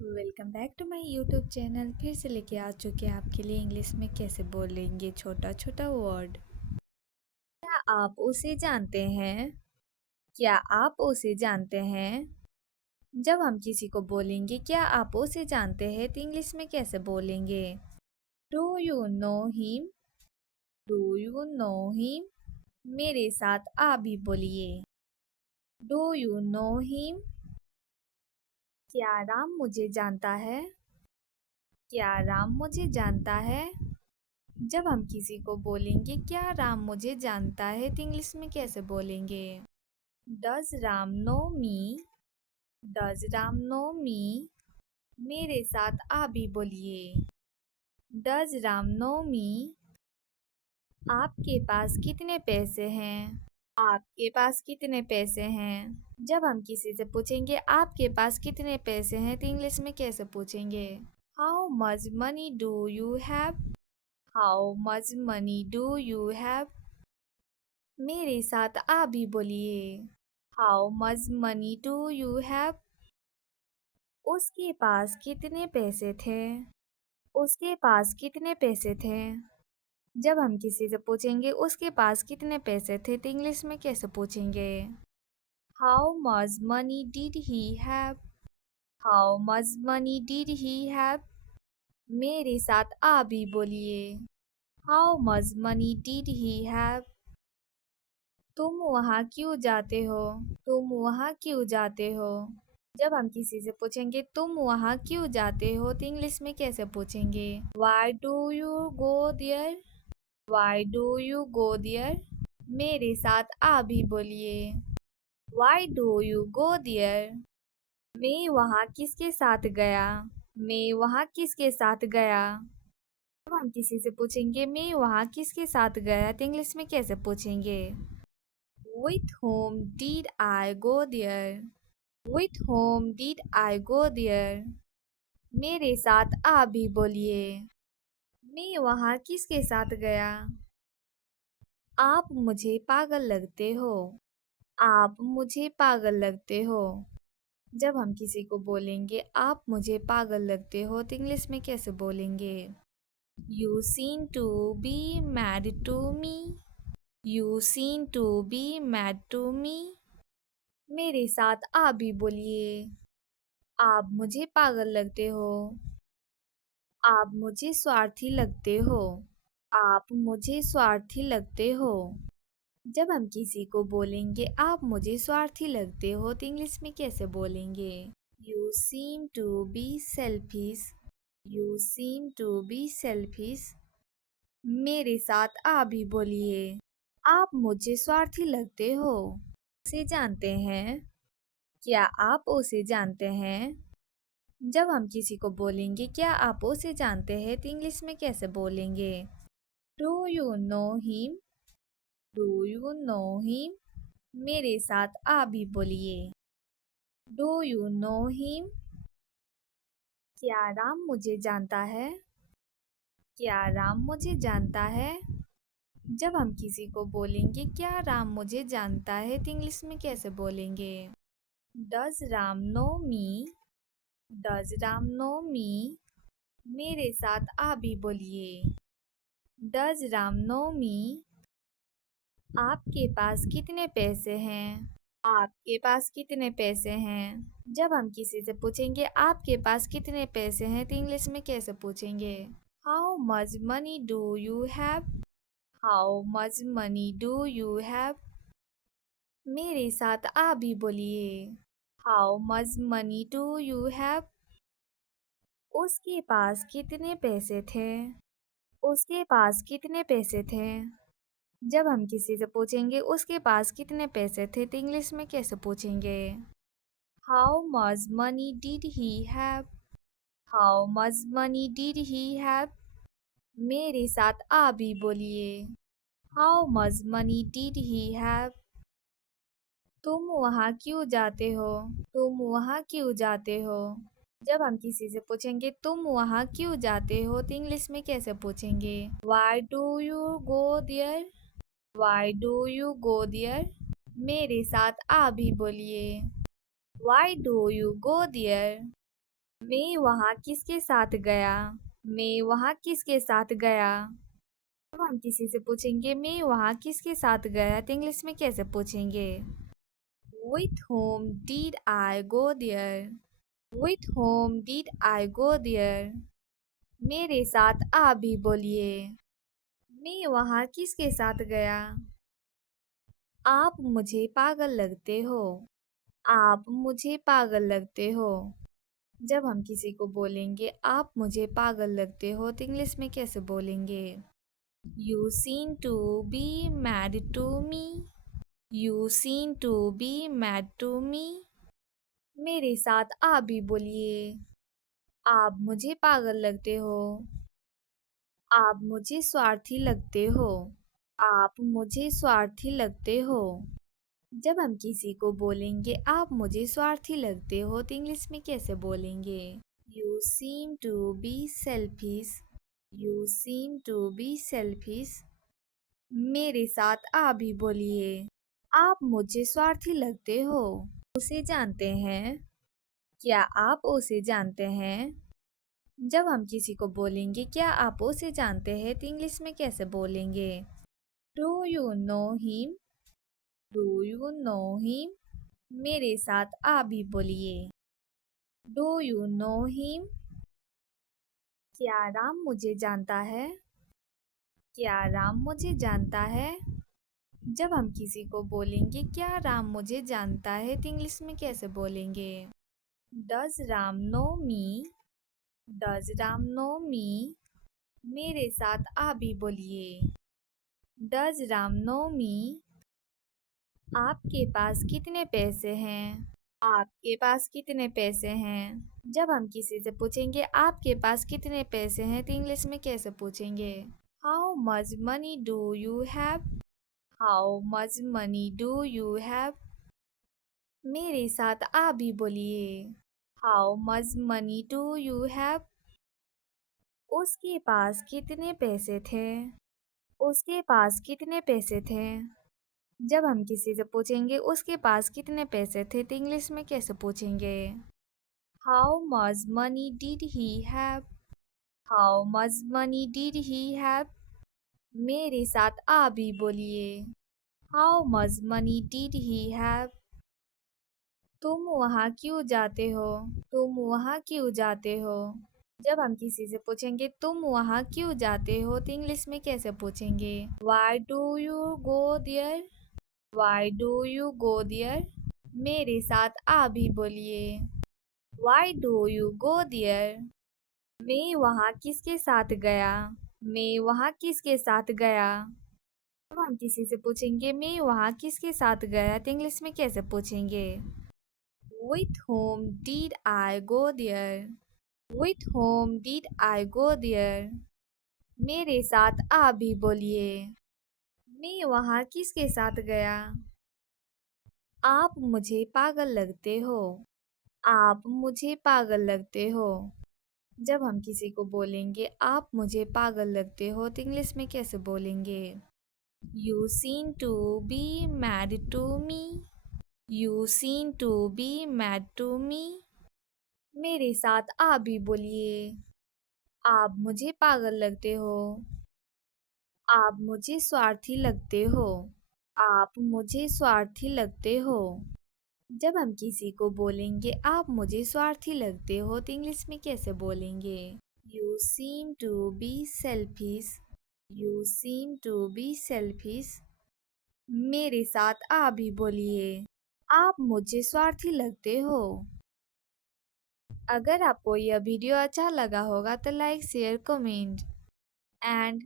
Welcome back to my YouTube channel. फिर से लेके आ चुके हैं आपके लिए इंग्लिश में कैसे बोलेंगे छोटा छोटा वर्ड। क्या आप उसे जानते हैं? क्या आप उसे जानते हैं? जब हम किसी को बोलेंगे क्या आप उसे जानते हैं तो इंग्लिश में कैसे बोलेंगे? Do you know him? Do you know him? मेरे साथ आप भी बोलिए। Do you know him? क्या राम मुझे जानता है? क्या राम मुझे जानता है? जब हम किसी को बोलेंगे क्या राम मुझे जानता है तो इंग्लिश में कैसे बोलेंगे? Does Ram know me? Does Ram know me? मेरे साथ आप भी बोलिए। Does Ram know me? आपके पास कितने पैसे हैं? आपके पास कितने पैसे हैं? जब हम किसी से पूछेंगे आपके पास कितने पैसे हैं तो इंग्लिश में कैसे पूछेंगे? How much money do you have? How much money do you have? मेरे साथ आप भी बोलिए। How much money do you have? उसके पास कितने पैसे थे? उसके पास कितने पैसे थे? जब हम किसी से पूछेंगे उसके पास कितने पैसे थे तो इंग्लिश में कैसे पूछेंगे? How much money did he have? How much money did he have? मेरे साथ आप भी बोलिए। How much money did he have? तुम वहाँ क्यों जाते हो? तुम वहाँ क्यों जाते हो? जब हम किसी से पूछेंगे तुम वहाँ क्यों जाते हो तो इंग्लिश में कैसे पूछेंगे? Why do you go there? Why do you go there? मेरे साथ आप भी बोलिए। Why do you go there? मैं वहाँ किसके साथ गया? मैं वहाँ किसके साथ गया? जब हम किसी से पूछेंगे मैं वहाँ किसके साथ गया तो इंग्लिश में कैसे पूछेंगे? With whom did I go there? With whom did I go there? मेरे साथ आप भी बोलिए। मैं वहाँ किसके साथ गया? आप मुझे पागल लगते हो। आप मुझे पागल लगते हो। जब हम किसी को बोलेंगे आप मुझे पागल लगते हो तो इंग्लिश में कैसे बोलेंगे? You seem to be mad to me. You seem to be mad to me. मेरे साथ आप भी बोलिए। आप मुझे पागल लगते हो। आप मुझे स्वार्थी लगते हो। आप मुझे स्वार्थी लगते हो। जब हम किसी को बोलेंगे आप मुझे स्वार्थी लगते हो तो इंग्लिश में कैसे बोलेंगे? You seem to be selfish. You seem to be selfish. मेरे साथ आप भी बोलिए। आप मुझे स्वार्थी लगते हो। उसे जानते हैं? क्या आप उसे जानते हैं? जब हम किसी को बोलेंगे क्या आप उसे जानते हैं तो इंग्लिश में कैसे बोलेंगे? Do you know him? Do you know him? मेरे साथ आप भी बोलिए। Do you know him? क्या राम मुझे जानता है? क्या राम मुझे जानता है? जब हम किसी को बोलेंगे क्या राम मुझे जानता है तो इंग्लिश में कैसे बोलेंगे? Does Ram know me? Does Ram know me? मेरे साथ आप भी बोलिए। Does Ram know me? आपके पास कितने पैसे हैं? आपके पास कितने पैसे हैं? जब हम किसी से पूछेंगे आपके पास कितने पैसे हैं तो इंग्लिश में कैसे पूछेंगे? How much money do you have? How much money do you have? मेरे साथ आप भी बोलिए। How much money do you have? उसके पास कितने पैसे थे? उसके पास कितने पैसे थे? जब हम किसी से पूछेंगे उसके पास कितने पैसे थे तो इंग्लिश में कैसे पूछेंगे? How much money did he have? How much money did he have? मेरे साथ आप भी बोलिए। How much money did he have? तुम वहाँ क्यों जाते हो? तुम वहाँ क्यों जाते हो? जब हम किसी से पूछेंगे तुम वहाँ क्यों जाते हो तो इंग्लिश में कैसे पूछेंगे? Why do you go there? Why do you go there? मेरे साथ आप भी बोलिए। Why do you go there? मैं वहाँ किसके साथ गया? मैं वहाँ किसके साथ गया? अब हम किसी से पूछेंगे मैं वहाँ किसके साथ गया तो इंग्लिश में कैसे पूछेंगे? With whom did I go there? With whom did I go there? मेरे साथ आप भी बोलिए। मैं वहाँ किसके साथ गया? आप मुझे पागल लगते हो। आप मुझे पागल लगते हो। जब हम किसी को बोलेंगे आप मुझे पागल लगते हो तो इंग्लिश में कैसे बोलेंगे? You seem to be mad to me. You seem to be mad to me. मेरे साथ आप भी बोलिए। आप मुझे पागल लगते हो। आप मुझे स्वार्थी लगते हो। आप मुझे स्वार्थी लगते हो। जब हम किसी को बोलेंगे आप मुझे स्वार्थी लगते हो तो इंग्लिश में कैसे बोलेंगे? You seem to be selfish. You seem to be selfish. मेरे साथ आप भी बोलिए। आप मुझे स्वार्थी लगते हो। उसे जानते हैं? क्या आप उसे जानते हैं? जब हम किसी को बोलेंगे क्या आप उसे जानते हैं तो इंग्लिश में कैसे बोलेंगे? Do you know him? Do you know him? मेरे साथ आप भी बोलिए। Do you know him? क्या राम मुझे जानता है? क्या राम मुझे जानता है? जब हम किसी को बोलेंगे क्या राम मुझे जानता है तो इंग्लिश में कैसे बोलेंगे? Does Ram know me? Does Ram know me? मेरे साथ आप भी बोलिए। Does Ram know me? आपके पास कितने पैसे हैं? आपके पास कितने पैसे हैं? जब हम किसी से पूछेंगे आपके पास कितने पैसे हैं तो इंग्लिश में कैसे पूछेंगे? How much money do you have? How much money do you have? मेरे साथ आप भी बोलिए। How much money do you have? उसके पास कितने पैसे थे? उसके पास कितने पैसे थे? जब हम किसी से पूछेंगे उसके पास कितने पैसे थे तो इंग्लिश में कैसे पूछेंगे? How much money did he have? How much money did he have? मेरे साथ आप भी बोलिए। How much money did he have? तुम वहाँ क्यों जाते हो? तुम वहाँ क्यों जाते हो? जब हम किसी से पूछेंगे तुम वहाँ क्यों जाते हो तो इंग्लिश में कैसे पूछेंगे? Why do you go there? Why do you go there? मेरे साथ आप भी बोलिए। Why do you go there? मैं वहाँ किसके साथ गया? मैं वहाँ किसके साथ गया? जब हम किसी से पूछेंगे मैं वहाँ किसके साथ गया तो इंग्लिश में कैसे पूछेंगे? With whom did I go there? With whom did I go there? मेरे साथ आप भी बोलिए। मैं वहाँ किसके साथ गया? आप मुझे पागल लगते हो। आप मुझे पागल लगते हो। जब हम किसी को बोलेंगे आप मुझे पागल लगते हो तो इंग्लिश में कैसे बोलेंगे? You seem to be mad to me. You seem to be mad to me. मेरे साथ आप भी बोलिए। आप मुझे पागल लगते हो। आप मुझे स्वार्थी लगते हो। आप मुझे स्वार्थी लगते हो। जब हम किसी को बोलेंगे आप मुझे स्वार्थी लगते हो तो इंग्लिश में कैसे बोलेंगे? You seem to be selfish. You seem to be selfish. मेरे साथ आप भी बोलिए। आप मुझे स्वार्थी लगते हो। अगर आपको यह वीडियो अच्छा लगा होगा तो लाइक शेयर कमेंट एंड